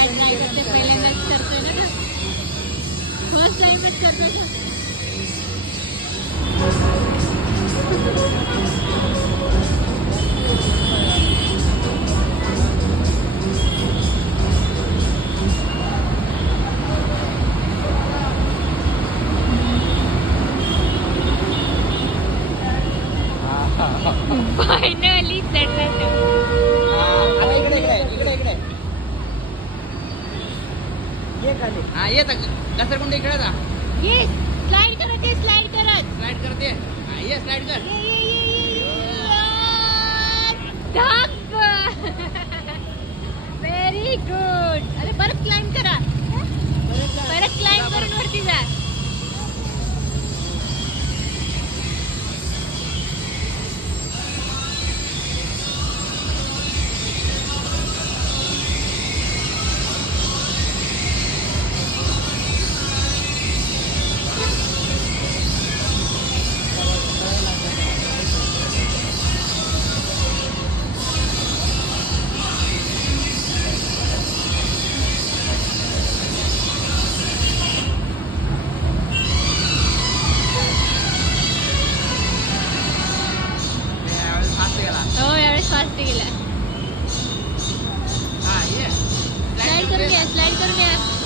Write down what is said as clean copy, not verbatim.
Slide नाही करते, पहिल्यांदाच करतोय ना, फर्स्ट टाइमच करतोय. फायनली चढला. इकडे इकडे इकडे ये खाली. हा ये घसरगुंडी इकडे जा. ये स्लाइड करते, स्लाइड करत, स्लाइड करते. हा ये स्लाइड कर. Very good. अरे परत क्लाइंब करा, परत क्लाइंब करून वरती जा. हो यावेळेस फास्ट गेला. हा ये स्लाइड करून या, स्लाइड करून या.